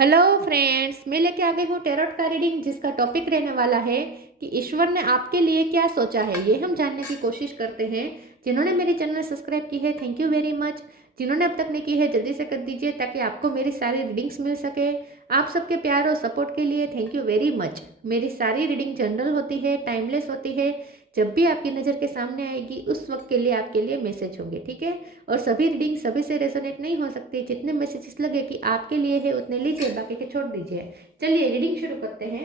Hello friends, मैं लेके आ गई हूँ टैरोट का रीडिंग जिसका टॉपिक रहने वाला है कि ईश्वर ने आपके लिए क्या सोचा है। ये हम जानने की कोशिश करते हैं। जिन्होंने मेरे चैनल सब्सक्राइब की है, थैंक यू वेरी मच। जिन्होंने अब तक नहीं की है, जल्दी से कर दीजिए ताकि आपको मेरी सारी रीडिंग्स मिल सके। आप सबके प्यार और सपोर्ट के लिए थैंक यू वेरी मच। मेरी सारी रीडिंग जनरल होती है, टाइमलेस होती है। जब भी आपकी नज़र के सामने आएगी उस वक्त के लिए आपके लिए मैसेज होंगे, ठीक है। और सभी रीडिंग सभी से रेजोनेट नहीं हो सकती। जितने मैसेजेस लगे कि आपके लिए है उतने लीजिए, बाकी के छोड़ दीजिए। चलिए रीडिंग शुरू करते हैं।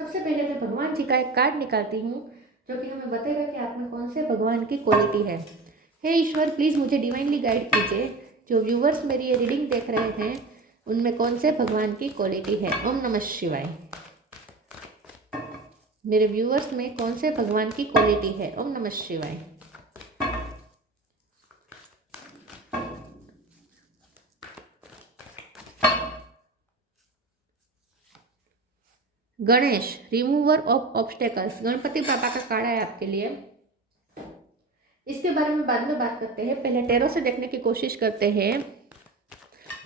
सबसे पहले मैं भगवान जी का एक कार्ड निकालती हूँ जो कि हमें बताएगा कि आप में कौन से भगवान की क्वालिटी है। हे ईश्वर, प्लीज़ मुझे डिवाइनली गाइड कीजिए। जो व्यूवर्स मेरी ये रीडिंग देख रहे हैं उनमें कौन से भगवान की क्वालिटी है। ओम नमः शिवाय। मेरे व्यूवर्स में कौन से भगवान की क्वालिटी है। ओम नमः शिवाय। Ganesh, remover of obstacles. Ganpati पापा का कार्ड है आपके लिए। इसके बारे में बाद में बात करते हैं, पहले टैरो से देखने की कोशिश करते हैं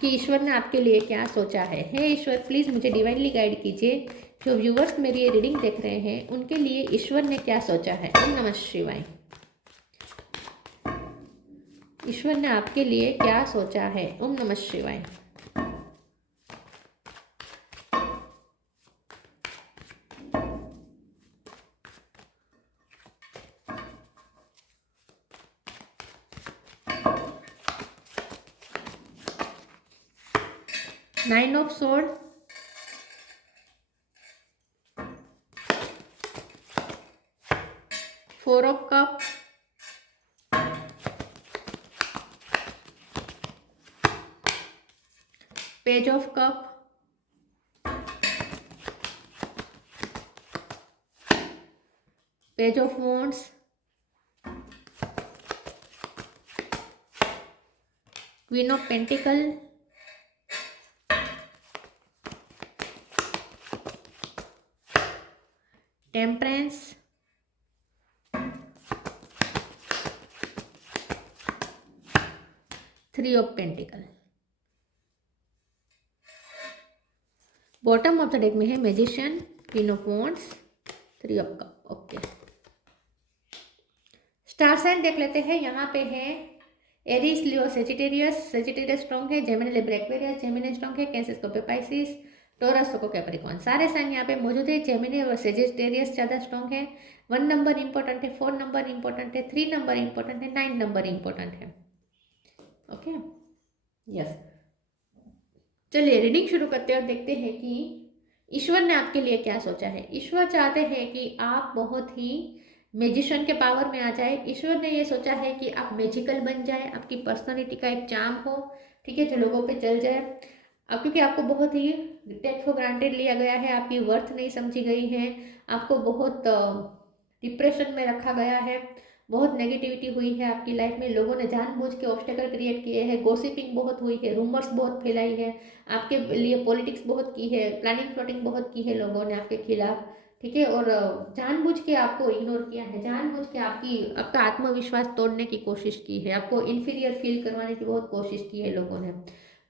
कि ईश्वर ने आपके लिए क्या सोचा है। हे ईश्वर, प्लीज़ मुझे डिवाइनली गाइड कीजिए। जो व्यूवर्स मेरी ये रीडिंग देख रहे हैं उनके लिए ईश्वर ने क्या सोचा है। ओम नमः शिवाय। ईश्वर ने आपके लिए क्या सोचा है। ओम नमः शिवाय। Nine of sword, four of cup, page of cup, page of wands, queen of pentacle, temperance, three of pentacle. Bottom of the deck में है magician, queen of wands, three of cup. Okay, star sign देख लेते हैं। यहाँ पे है Aries, Leo, Sagittarius. Sagittarius strong है, Gemini, Libra, Aquarius. Gemini strong है, कैंसर, स्कॉर्पियो, पाइसिस, टॉरस, को कैप्रिकॉर्न। सारे साइन यहाँ पे मौजूद है। जेमिनी और सेजिटेरियस ज़्यादा स्ट्रॉन्ग है। 1 नंबर इंपॉर्टेंट है, 4 नंबर इंपॉर्टेंट है, 3 नंबर इंपॉर्टेंट है, 9 नंबर इंपॉर्टेंट है। Okay, yes. चलिए रीडिंग शुरू करते हैं और देखते हैं कि ईश्वर ने आपके लिए क्या सोचा है। ईश्वर चाहते हैं कि आप बहुत ही मैजिशियन के पावर में आ जाए। ईश्वर ने ये सोचा है कि आप मैजिकल बन जाए, आपकी पर्सनालिटी का एक चार्म हो, ठीक है, जो लोगों पे चल जाए। अब क्योंकि आपको बहुत ही टेक फॉर ग्रांटेड लिया गया है, आपकी वर्थ नहीं समझी गई है, आपको बहुत डिप्रेशन में रखा गया है, बहुत नेगेटिविटी हुई है आपकी लाइफ में। लोगों ने जानबूझ के ऑब्स्टेकल क्रिएट किए हैं, गॉसिपिंग बहुत हुई है, रूमर्स बहुत फैलाई है, आपके लिए पॉलिटिक्स बहुत की है, प्लानिंग प्लॉटिंग बहुत की है लोगों ने आपके खिलाफ, ठीक है। और जानबूझ के आपको इग्नोर किया है, जानबूझ के आपका आत्मविश्वास तोड़ने की कोशिश की है, आपको इन्फीरियर फील करवाने की बहुत कोशिश की है लोगों ने।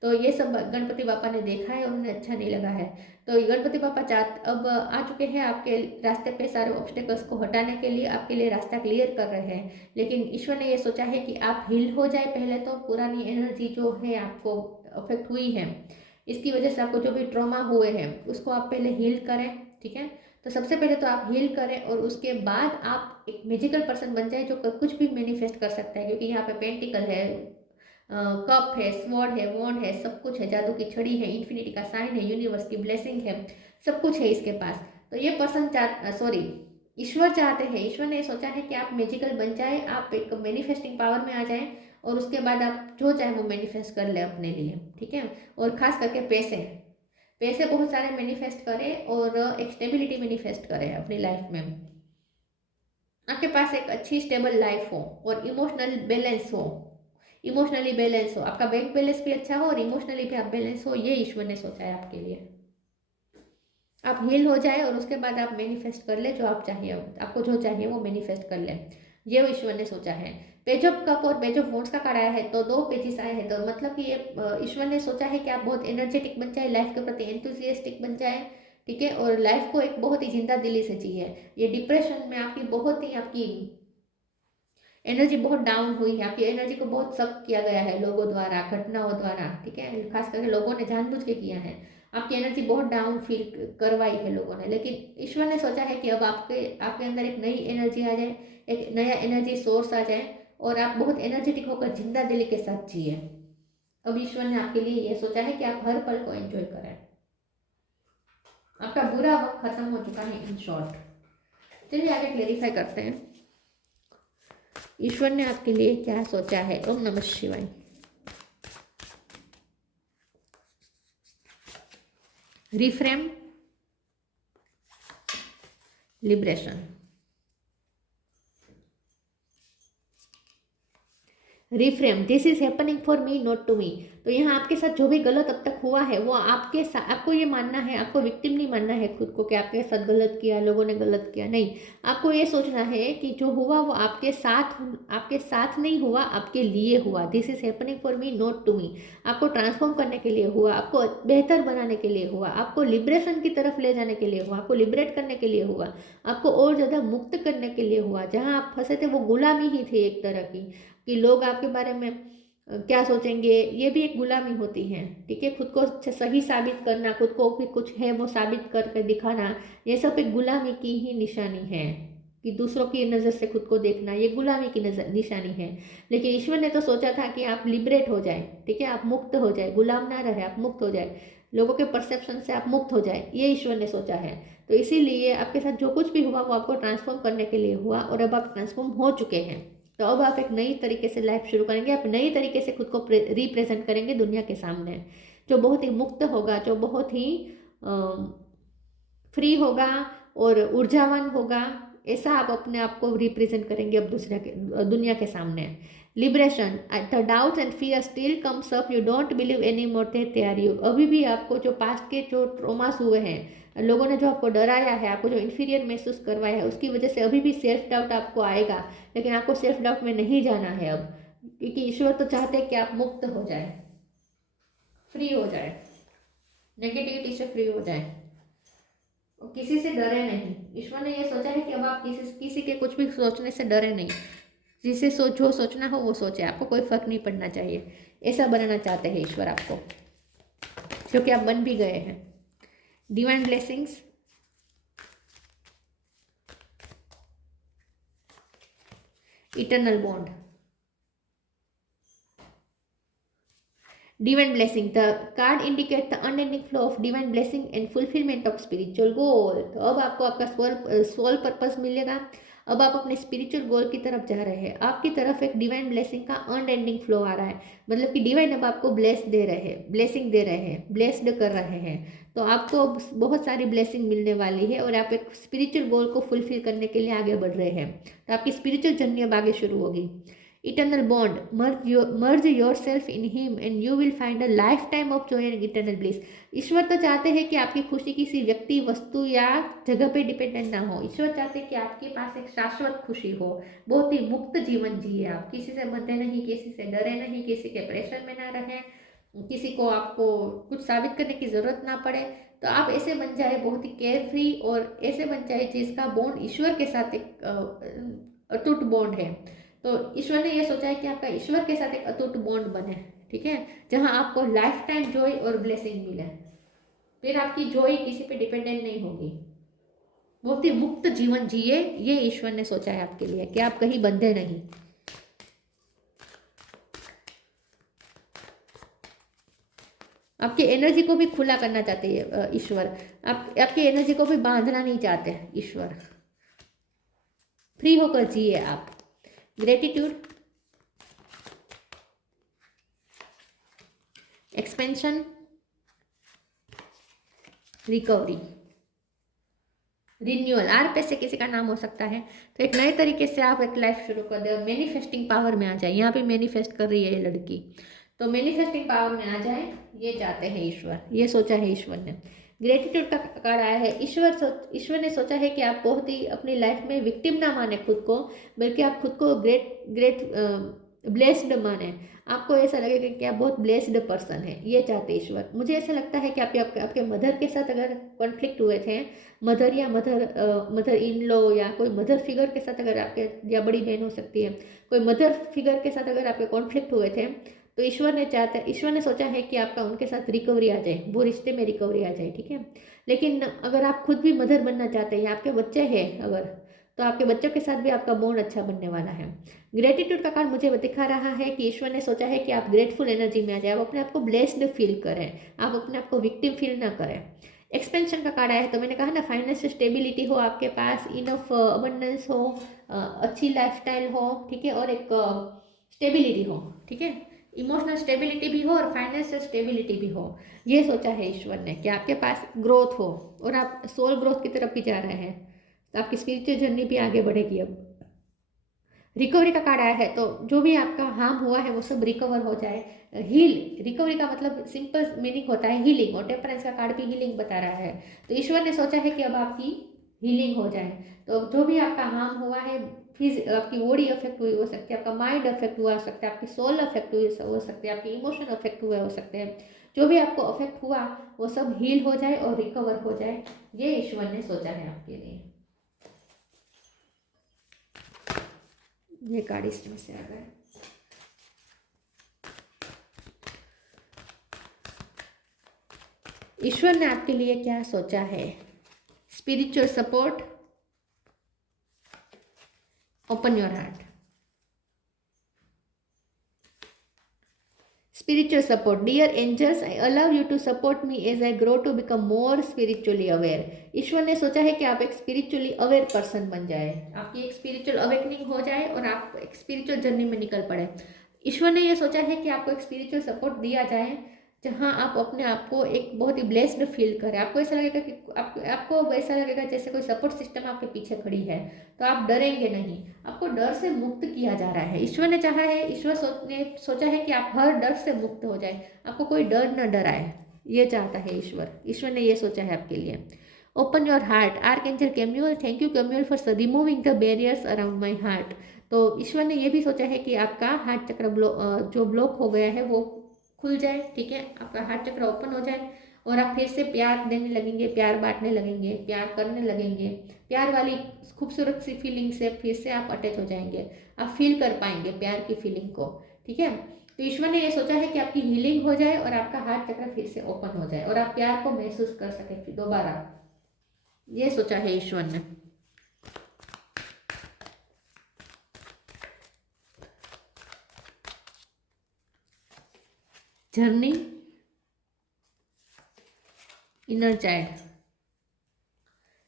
तो ये सब गणपति बापा ने देखा है, उन्हें अच्छा नहीं लगा है। तो गणपति बापा अब आ चुके हैं आपके रास्ते पे, सारे ऑब्स्टेकल्स को हटाने के लिए आपके लिए रास्ता क्लियर कर रहे हैं। लेकिन ईश्वर ने ये सोचा है कि आप हील हो जाए पहले, तो पुरानी एनर्जी जो है आपको अफेक्ट हुई है, इसकी वजह से आपको जो भी ट्रॉमा हुए हैं उसको आप पहले हील करें, ठीक है। तो सबसे पहले तो आप हील करें और उसके बाद आप एक मैजिकल पर्सन बन जाए जो कुछ भी मैनिफेस्ट कर सकता है। क्योंकि यहाँ पे पेंटिकल है, कप है, स्वॉर्ड है, वॉन्ड है, सब कुछ है, जादू की छड़ी है, इन्फिनिटी का साइन है, यूनिवर्स की ब्लेसिंग है, सब कुछ है इसके पास। तो ये पर्सन सॉरी, ईश्वर चाहते हैं, ईश्वर ने सोचा है कि आप मैजिकल बन जाए, आप एक मैनिफेस्टिंग पावर में आ जाएं और उसके बाद आप जो चाहे वो मैनिफेस्ट कर ले अपने लिए, ठीक है। और खास करके पैसे, पैसे बहुत सारे मैनिफेस्ट करें और एक स्टेबिलिटी मैनिफेस्ट करें अपनी लाइफ में। आपके पास एक अच्छी स्टेबल लाइफ हो और इमोशनल बैलेंस हो, इमोशनली बैलेंस हो, आपका बैंक बैलेंस भी अच्छा हो और इमोशनली भी आप बैलेंस हो, ये ईश्वर ने सोचा है आपके लिए। आप हील हो जाए और उसके बाद आप मैनिफेस्ट कर ले जो आप चाहिए, आपको जो चाहिए वो मैनिफेस्ट कर ले। ये ईश्वर ने सोचा है। पेज ऑफ कप और पेज ऑफ वॉन्ड्स का कार्ड आया है, तो 2 पेजेस आए हैं, तो मतलब कि ये ईश्वर ने सोचा है कि आप बहुत एनर्जेटिक बन जाए, लाइफ के प्रति एंथुसियास्टिक बन जाए, ठीक है, और लाइफ को एक बहुत ही जिंदा दिली से जिए। ये डिप्रेशन में आपकी बहुत ही आपकी एनर्जी बहुत डाउन हुई है, आपकी एनर्जी को बहुत सक किया गया है लोगों द्वारा, घटनाओं द्वारा, ठीक है, खास करके लोगों ने जानबूझ के किया है। आपकी एनर्जी बहुत डाउन फील करवाई है लोगों ने, लेकिन ईश्वर ने सोचा है कि अब आपके आपके अंदर एक नई एनर्जी आ जाए, एक नया एनर्जी सोर्स आ जाए और आप बहुत एनर्जेटिक होकर जिंदा दिली के साथ जिए। अब ईश्वर ने आपके लिए ये सोचा है कि आप हर पल को एंजॉय करें। आपका बुरा वक्त खत्म हो चुका है इन शॉर्ट। चलिए आगे क्लेरिफाई करते हैं ईश्वर ने आपके लिए क्या सोचा है। ओम नमः शिवाय। Reframe, liberation. Reframe, this is happening for me not to me. तो यहाँ आपके साथ जो भी गलत अब तक हुआ है वो आपके साथ, आपको ये मानना है, आपको विक्टिम नहीं मानना है खुद को कि आपके साथ गलत किया, लोगों ने गलत किया, नहीं। आपको ये सोचना है कि जो हुआ वो आपके साथ नहीं हुआ, आपके लिए हुआ। This is happening for me not to me. आपको ट्रांसफॉर्म करने के लिए हुआ, आपको बेहतर बनाने के लिए हुआ, आपको लिबरेशन की तरफ ले जाने के लिए हुआ, आपको लिबरेट करने के लिए हुआ, आपको और ज़्यादा मुक्त करने के लिए हुआ। जहाँ आप फंसे थे वो गुलामी ही थी एक तरह की, कि लोग आपके बारे में क्या सोचेंगे, ये भी एक गुलामी होती है, ठीक है। खुद को सही साबित करना, खुद को भी कुछ है वो साबित करके दिखाना, ये सब एक गुलामी की ही निशानी है, कि दूसरों की नज़र से खुद को देखना, ये गुलामी की नजर निशानी है। लेकिन ईश्वर ने तो सोचा था कि आप लिबरेट हो जाए, ठीक है, आप मुक्त हो जाए, गुलाम ना रहे, आप मुक्त हो जाए, लोगों के परसेप्शन से आप मुक्त हो जाए, ये ईश्वर ने सोचा है। तो इसीलिए आपके साथ जो कुछ भी हुआ वो आपको ट्रांसफॉर्म करने के लिए हुआ, और अब आप ट्रांसफॉर्म हो चुके हैं। तो अब आप एक नई तरीके से लाइफ शुरू करेंगे, आप नई तरीके से खुद को रिप्रेजेंट करेंगे दुनिया के सामने, जो बहुत ही मुक्त होगा, जो बहुत ही फ्री होगा और ऊर्जावान होगा। ऐसा आप अपने आप को रिप्रेजेंट करेंगे अब दुनिया के सामने। Liberation, the doubts and fear still comes up, you don't believe anymore that they are you. अभी भी आपको जो पास्ट के जो ट्रॉमास हुए हैं, लोगों ने जो आपको डराया है, आपको जो इन्फीरियर महसूस करवाया है, उसकी वजह से अभी भी सेल्फ डाउट आपको आएगा, लेकिन आपको सेल्फ डाउट में नहीं जाना है अब, क्योंकि ईश्वर तो चाहते हैं कि आप मुक्त हो जाए, फ्री हो जाए, नेगेटिविटी से फ्री हो जाए और किसी से डरे नहीं। ईश्वर ने ये सोचा है कि अब आप किसी के कुछ भी सोचने से डरे नहीं, जिसे जो सोचना हो वो सोचे, आपको कोई फर्क नहीं पड़ना चाहिए। ऐसा बनाना चाहते हैं ईश्वर आपको, क्योंकि आप बन भी गए हैं। Divine blessings, eternal bond. Divine blessing. The card indicates the unending flow of divine blessing and fulfillment of spiritual goal. तो अब आपको आपका सोल पर्पस मिलेगा। अब आप अपने स्पिरिचुअल गोल की तरफ जा रहे हैं, आपकी तरफ एक डिवाइन ब्लेसिंग का अनएंडिंग फ्लो आ रहा है। मतलब कि डिवाइन अब आपको ब्लेसिंग दे रहे हैं, ब्लेस्ड कर रहे हैं। तो आपको बहुत सारी ब्लेसिंग मिलने वाली है और आप एक स्पिरिचुअल गोल को फुलफिल करने के लिए आगे बढ़ रहे हैं। तो आपकी स्पिरिचुअल जर्नी अब आगे शुरू होगी। Eternal bond, merge yourself in him and you will find a lifetime of joy and eternal bliss. ईश्वर तो चाहते हैं कि आपकी खुशी किसी व्यक्ति, वस्तु या जगह पे डिपेंडेंट ना हो। ईश्वर चाहते हैं कि आपके पास एक शाश्वत खुशी हो, बहुत ही मुक्त जीवन जिए आप, किसी से बंधे नहीं, किसी से डरे नहीं, किसी के प्रेशर में ना रहें, किसी को आपको कुछ साबित करने की ज़रूरत ना पड़े। तो आप ऐसे बन जाए बहुत ही केयर फ्री, और ऐसे बन जाए जिसका बॉन्ड ईश्वर के साथ एक अटूट बॉन्ड है। तो ईश्वर ने यह सोचा है कि आपका ईश्वर के साथ एक अटूट बॉन्ड बने, ठीक है, जहां आपको लाइफ टाइम जॉय और ब्लेसिंग मिले। फिर आपकी जॉय किसी पे डिपेंडेंट नहीं होगी, बहुत ही मुक्त जीवन जिए, ये ईश्वर ने सोचा है आपके लिए, कि आप कहीं बंधे नहीं। आपकी एनर्जी को भी खुला करना चाहते हैं ईश्वर, आपकी एनर्जी को भी बांधना नहीं चाहते ईश्वर। फ्री होकर जिए आप। Gratitude, expansion, recovery, renewal. आर पे से किसी का नाम हो सकता है। तो एक नए तरीके से आप एक लाइफ शुरू कर दे और मैनिफेस्टिंग पावर में आ जाए। यहाँ पे मैनिफेस्ट कर रही है ये लड़की, तो मैनिफेस्टिंग पावर में आ जाए, ये चाहते हैं ईश्वर, ये सोचा है ईश्वर ने। ग्रेटिट्यूड का कार्ड आया है। ईश्वर ने सोचा है कि आप बहुत ही अपनी लाइफ में विक्टिम ना माने खुद को, बल्कि आप खुद को ग्रेट ब्लेस्ड माने। आपको ऐसा लगेगा कि आप बहुत ब्लेस्ड पर्सन है, ये चाहते ईश्वर। मुझे ऐसा लगता है कि आपके मदर के साथ अगर कॉन्फ्लिक्ट हुए थे, मदर या मदर इन लॉ या कोई मदर फिगर के साथ अगर आपके, या बड़ी बहन हो सकती है, कोई मदर फिगर के साथ अगर आपके कॉन्फ्लिक्ट हुए थे, तो ईश्वर ने सोचा है कि आपका उनके साथ रिकवरी आ जाए, वो रिश्ते में रिकवरी आ जाए, ठीक है। लेकिन अगर आप खुद भी मदर बनना चाहते हैं, आपके बच्चे हैं अगर, तो आपके बच्चों के साथ भी आपका बॉन्ड अच्छा बनने वाला है। ग्रेटिट्यूड का कार्ड मुझे दिखा रहा है कि ईश्वर ने सोचा है कि आप ग्रेटफुल एनर्जी में आ जाए, आप अपने आप को ब्लेस्ड फील करें, आप अपने आप को विक्टिम फील ना करें। एक्सपेंशन का कार्ड आया है, तो मैंने कहा ना, फाइनेंशियल स्टेबिलिटी हो आपके पास, इनफ अबंडेंस हो, अच्छी लाइफस्टाइल हो, ठीक है, और एक स्टेबिलिटी हो, ठीक है, इमोशनल स्टेबिलिटी भी हो और फाइनेंशियल स्टेबिलिटी भी हो। ये सोचा है ईश्वर ने कि आपके पास ग्रोथ हो और आप सोल ग्रोथ की तरफ भी जा रहे हैं, तो आपकी स्पिरिचुअल जर्नी भी आगे बढ़ेगी। अब रिकवरी का कार्ड आया है, तो जो भी आपका हार्म हुआ है वो सब रिकवर हो जाए। रिकवरी का मतलब सिंपल मीनिंग होता है हीलिंग, और टेम्परेंस का कार्ड भी हीलिंग बता रहा है। तो ईश्वर ने सोचा है कि अब आपकी हीलिंग हो जाए। तो जो भी आपका हार्म हुआ है, आपकी बॉडी अफेक्ट हुई हो सकती है, आपका माइंड अफेक्ट हुआ हो सकता है, आपकी सोल अफेक्ट हुई हो सकती है, आपके इमोशन अफेक्ट हुए हो सकते हैं, जो भी आपको अफेक्ट हुआ वो सब हील हो जाए और रिकवर हो जाए, ये ईश्वर ने सोचा है आपके लिए। ये कार्ड इसमें से आ गया। ईश्वर ने आपके लिए क्या सोचा है? Spiritual support, open your heart. Spiritual support. Dear angels, I allow you to support me as I grow to become more spiritually aware. ईश्वर ने सोचा है कि आप एक स्पिरिचुअली अवेयर पर्सन बन जाए, आपकी एक स्पिरिचुअल अवेकनिंग हो जाए और आप एक स्पिरिचुअल जर्नी में निकल पड़े। ईश्वर ने ये सोचा है कि आपको एक स्पिरिचुअल सपोर्ट दिया जाए, जहाँ आप अपने आप को एक बहुत ही ब्लेस्ड फील करें। आपको ऐसा लगेगा कि आपको ऐसा लगेगा जैसे कोई सपोर्ट सिस्टम आपके पीछे खड़ी है, तो आप डरेंगे नहीं, आपको डर से मुक्त किया जा रहा है। ईश्वर ने चाहा है, ने सोचा है कि आप हर डर से मुक्त हो जाए, आपको कोई डर न डराए, ये चाहता है ईश्वर। ईश्वर ने ये सोचा है आपके लिए। Open your heart. Archangel Chamuel, thank you Chamuel for removing the barriers around my heart. तो ईश्वर ने ये भी सोचा है कि आपका हार्ट चक्र जो ब्लॉक हो गया है वो खुल जाए, ठीक है, आपका हार्ट चक्र ओपन हो जाए और आप फिर से प्यार देने लगेंगे, प्यार बांटने लगेंगे, प्यार करने लगेंगे, प्यार वाली खूबसूरत सी फीलिंग से फिर से आप अटैच हो जाएंगे, आप फील कर पाएंगे प्यार की फीलिंग को, ठीक है। तो ईश्वर ने ये सोचा है कि आपकी हीलिंग हो जाए और आपका हार्ट चक्र फिर से ओपन हो जाए और आप प्यार को महसूस कर सके फिर दोबारा, ये सोचा है ईश्वर ने। Journey, inner child.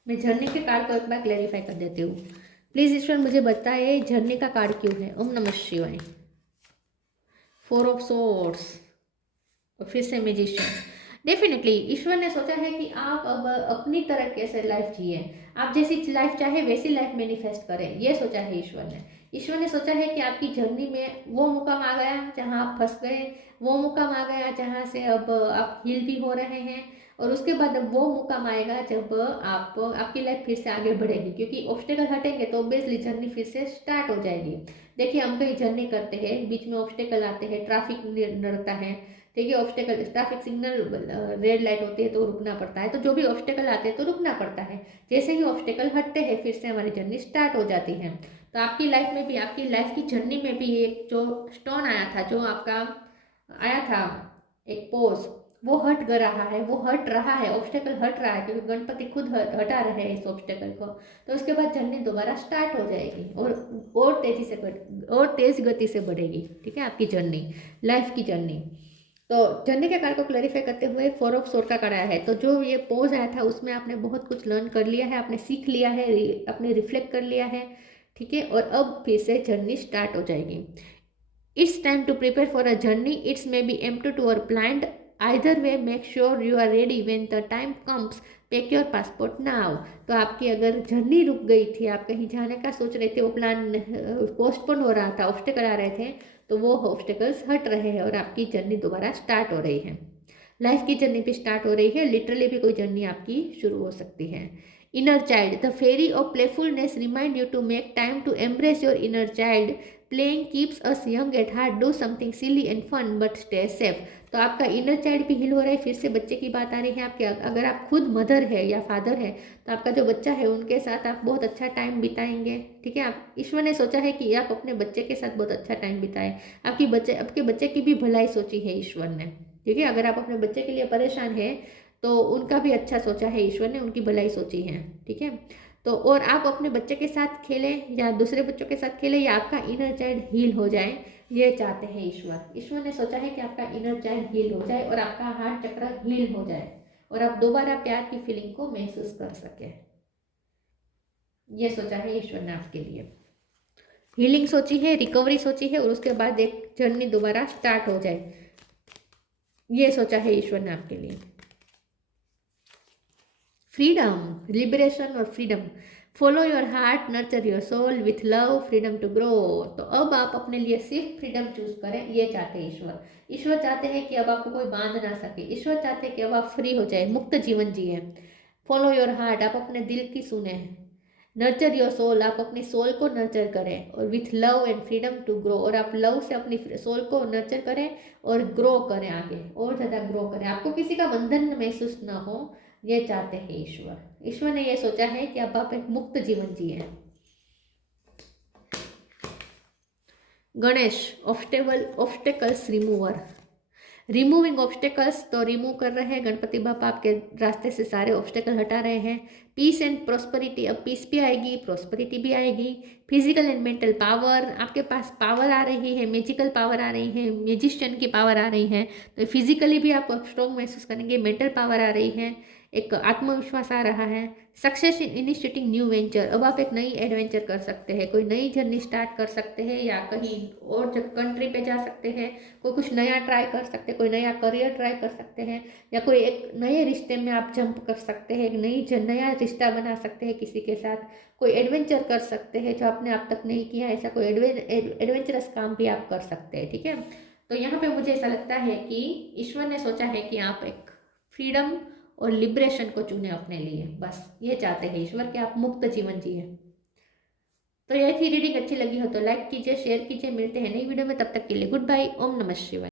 मैं झरने के कार्ड को एक बार क्लैरिफाई कर देती हूँ। प्लीज ईश्वर मुझे बताए झरने का कार्ड क्यों है। ओम नमः शिवाय। 4 ऑफ सोर्ड्स और फिर से मैजिशियन। डेफिनेटली ईश्वर ने सोचा है कि आप अब अपनी तरह कैसे लाइफ जिए, आप जैसी लाइफ चाहे वैसी लाइफ मैनिफेस्ट करें, ये सोचा है ईश्वर ने। ईश्वर ने सोचा है कि आपकी जर्नी में वो मुकाम आ गया जहां आप फंस गए, वो मुकाम आ गया जहां से अब आप हील भी हो रहे हैं, और उसके बाद वो मुकाम आएगा जब आपकी लाइफ फिर से आगे बढ़ेगी, क्योंकि ऑब्स्टेकल हटेंगे तो ऑब्वियसली जर्नी फिर से स्टार्ट हो जाएगी। देखिए, हम कहीं जर्नी करते हैं, बीच में ऑब्स्टेकल आते हैं, ट्रैफिक नड़ता है, ठीक है, obstacle, traffic signal, red light होती है तो रुकना पड़ता है, तो जो भी ऑब्स्टेकल आते हैं तो रुकना पड़ता है। जैसे ही ऑब्स्टेकल हटते हैं फिर से हमारी जर्नी स्टार्ट हो जाती है। तो आपकी लाइफ में भी, आपकी लाइफ की जर्नी में भी एक जो स्टोन आया था, जो आपका आया था एक पोज, वो हट ग रहा है, वो हट रहा है, ऑब्स्टेकल हट रहा है, क्योंकि गणपति खुद हटा रहे हैं इस ऑब्स्टेकल को। तो उसके बाद जर्नी दोबारा स्टार्ट हो जाएगी और तेजी से और तेज गति से बढ़ेगी, ठीक है, आपकी जर्नी, लाइफ की जर्नी। तो जर्नी के कार्ड को क्लैरिफाई करते हुए 4 ऑफ सोर्ड का कार्ड आया है। तो जो ये पोज आया था उसमें आपने बहुत कुछ लर्न कर लिया है, आपने सीख लिया है, आपने रिफ्लेक्ट कर लिया है, ठीक है, और अब फिर से जर्नी स्टार्ट हो जाएगी। It's time to prepare for a journey, it's may be empty to or planned, either way make sure you are ready when the time comes, pack your passport now. तो आपकी अगर journey रुक गई थी, आप कहीं जाने का सोच रहे थे, वो प्लान पोस्टपोन हो रहा था, ऑब्स्टेकल आ रहे थे, तो वो ऑब्स्टेकल्स हट रहे हैं और आपकी जर्नी दोबारा स्टार्ट हो रही है। लाइफ की जर्नी भी स्टार्ट हो रही है, लिटरली भी कोई जर्नी आपकी शुरू हो सकती है। Inner child, the fairy of playfulness remind you to make time to embrace your inner child. Playing keeps us young at heart, do something silly and fun but stay safe. तो आपका inner child भी heal हो रहा है। फिर से बच्चे की बात आ रही है आपके, अगर आप खुद मदर है या फादर है तो आपका जो बच्चा है उनके साथ आप बहुत अच्छा टाइम बिताएंगे। ठीक है, आप, ईश्वर ने सोचा है कि आप अपने बच्चे के साथ बहुत अच्छा टाइम बिताएं। आपके बच्चे की भी भलाई सोची है ईश्वर ने। ठीक है, अगर आप अपने बच्चे के लिए परेशान हैं तो उनका भी अच्छा सोचा है ईश्वर ने, उनकी भलाई सोची है। ठीक है, तो और आप अपने बच्चे के साथ खेलें या दूसरे बच्चों के साथ खेलें या आपका इनर चाइल्ड हील हो जाए, ये चाहते हैं ईश्वर। ईश्वर ने सोचा है कि आपका इनर चाइल्ड हील हो जाए और आपका हार्ट चक्र हील हो जाए और आप दोबारा प्यार की फीलिंग को महसूस कर सके। ये सोचा है ईश्वर ने आपके लिए। हीलिंग सोची है, रिकवरी सोची है और उसके बाद एक जर्नी दोबारा स्टार्ट हो जाए, ये सोचा है ईश्वर ने आपके लिए। फ्रीडम, लिबरेशन और freedom. Follow your heart, nurture your soul with love, freedom to grow. तो अब आप अपने लिए सिर्फ फ्रीडम चूज करें, ये चाहते हैं ईश्वर। ईश्वर चाहते हैं कि अब आपको कोई बांध ना सके। ईश्वर चाहते हैं कि अब आप फ्री हो जाए, मुक्त जीवन जिए। फॉलो योर हार्ट, आप अपने दिल की सुने। नर्चर योर सोल, आप अपनी सोल को नर्चर करें। और with love and freedom to grow, और आप लव से अपनी सोल को नर्चर करें और ग्रो करें, आगे और ज़्यादा ग्रो करें। आपको किसी का बंधन महसूस ना हो, ये चाहते हैं ईश्वर। ईश्वर ने ये सोचा है कि अब आप एक मुक्त जीवन जिए। Ganesh, obstacles remover. Removing obstacles, तो रिमूव कर रहे हैं गणपति बापा, आपके रास्ते से सारे ऑब्स्टेकल हटा रहे हैं। पीस एंड प्रोस्पेरिटी, अब पीस भी आएगी, प्रोस्पेरिटी भी आएगी। फिजिकल एंड मेंटल पावर, आपके पास पावर आ रही है, मैजिकल पावर आ रही है, म्यूजिशियन की पावर आ रही है। तो फिजिकली भी आप स्ट्रॉन्ग महसूस करेंगे, मेंटल पावर आ रही है, एक आत्मविश्वास आ रहा है। Success in initiating new venture, अब आप एक नई एडवेंचर कर सकते हैं, कोई नई जर्नी स्टार्ट कर सकते हैं या कहीं और कंट्री पे जा सकते हैं, कोई कुछ नया ट्राई कर सकते हैं, कोई नया करियर ट्राई कर सकते हैं, या कोई एक नए रिश्ते में आप जंप कर सकते हैं, एक नया रिश्ता बना सकते हैं किसी के साथ, कोई एडवेंचर कर सकते हैं जो आपने अब तक नहीं किया, ऐसा कोई एडवेंचरस काम भी आप कर सकते हैं। ठीक है, तो यहाँ पे मुझे ऐसा लगता है कि ईश्वर ने सोचा है कि आप एक फ्रीडम और लिबरेशन को चुने अपने लिए, बस ये चाहते हैं ईश्वर कि आप मुक्त जीवन जिए। तो ये थी रीडिंग, अच्छी लगी हो तो लाइक कीजिए, शेयर कीजिए। मिलते हैं नई वीडियो में, तब तक के लिए गुड बाय, ओम नमः शिवाय।